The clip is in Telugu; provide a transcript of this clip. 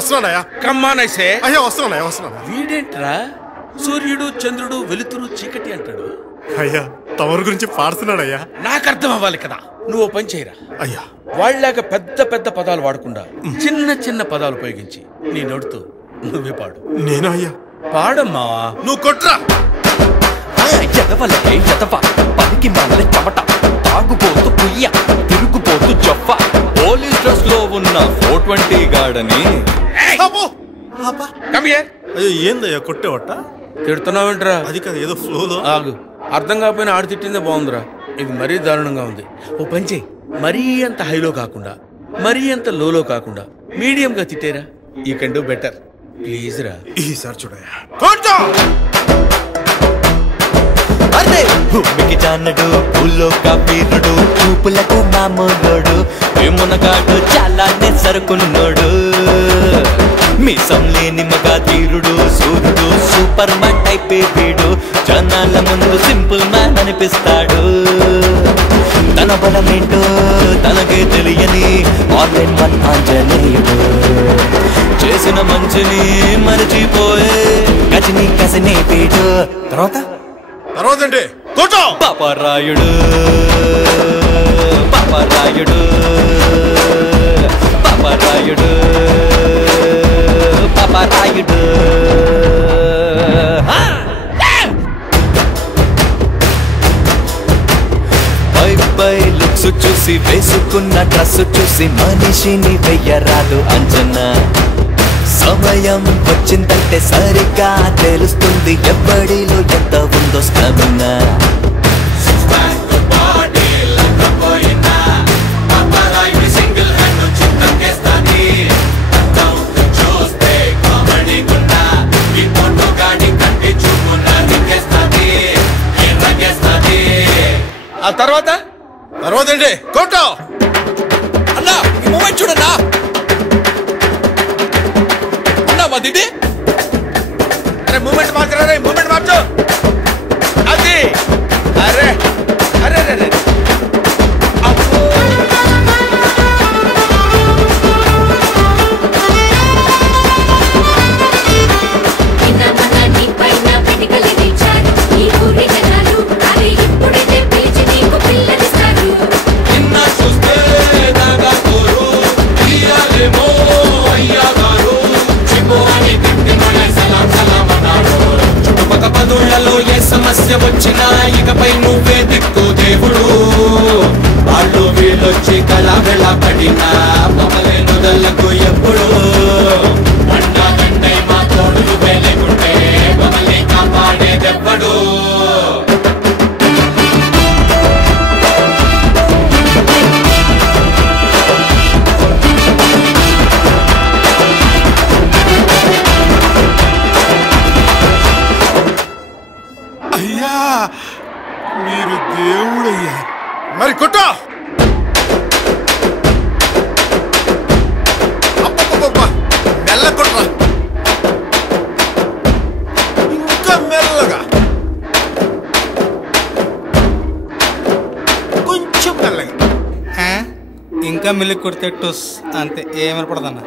వస్తున్నానయ్యా. కమ్మానైసే అయ్యా వస్తున్నానయ్యా వస్తున్నాను. వీడేంట్రా సూర్యుడు చంద్రుడు వెలుతురు చీకటి అంటాడు. అయ్యా తమరి గురించి పాడుతున్నాడయ్యా. నాకు అర్థం అవ్వాలి కదా. నువ్వు పని చేయరా అయ్యా. వాళ్ళలాగా పెద్ద పెద్ద పదాలు వాడకుండా చిన్న చిన్న పదాలు ఉపయోగించి నీ నోటితో నువ్వే పాడు. నేను అయ్యా పాడమ్మా. నువ్వు కొట్రా. ఎదవలకే ఎదవ పనికి మాల చెమట తాగుబోతు పుయ్య తిరుగుబోతు జొప్ప పోలీస్ డ్రెస్ లో ఉన్న 420 గాడని. అయ్యో ఏందయ్యా కొట్టేవట? తిడుతున్నావేంట్రా? అది కాదు ఏదో ఫ్లోలో. ఆగు. అర్థం కాకపోయినా ఆడు తిట్టిందే బాగుందిరా. ఇది మరీ దారుణంగా ఉంది. ఓ పంచే, మరీ అంత హైలో కాకుండా మరీ అంత లోలో కాకుండా మీడియం గా తిట్టేరా. You can do better please రా. ఈసారి చూడయ్యా. అరే భూమికి జానడు పూలో కబీరుడు చూపులకు మామూలుడు మునగాడు చాలానే సరుకున్నోడు మీసం లేని మగా తీరుడు సూర్యుడు సూపర్ మ్యాన్ టైప్ వీడు జనాల ముందు సింపుల్ మ్యాన్ అనిపిస్తాడు తన బలమేంటో తనకే తెలియని ఆన్లైన్ వన్ ఆంజనేయుడు చేసిన మంచిని మరచిపోయే గజని కసనే వీడు తర్వాత అంటే పాపరాయుడు పాపరాయుడు పాపరాయుడు పాపరాయుడు పై లుక్స్ చూసి వేసుకున్న డ్రెస్ చూసి మనిషిని వెయ్యరాదు అంచనా సమయం వచ్చిందంటే సరిగ్గా తెలుస్తుంది ఎవ్వడిలో ఎంత ఉందో స్టామినా ఆ తర్వాత అంటే కొట్టో అన్నా ఈ మూమెంట్ చూడన్నా అన్నా మా దిది అరే మూమెంట్ మార్చరా రే మూమెంట్ మార్చు అది అరే అరే అరే ఏ సమస్య వచ్చినా ఇకపై నువ్వే దిక్కు దేవుడు వాళ్ళు వీళ్ళొచ్చి కళా వెళ్ళ పడినా పొగలేను దల్లకు ఎప్పుడు అండాదండై మా తోడులు వేలేకుంటే పొగలే కాపాడేదెవ్వడు మీరు దేవుడయ్యా. మరి కొట్టో. మెల్ల కొట్టరా. ఇంకా మెల్లగా కొంచెం మెల్లగా ఇంకా మెల్లి కొడితే టూస్ అంతే ఏమనపడదన్నా.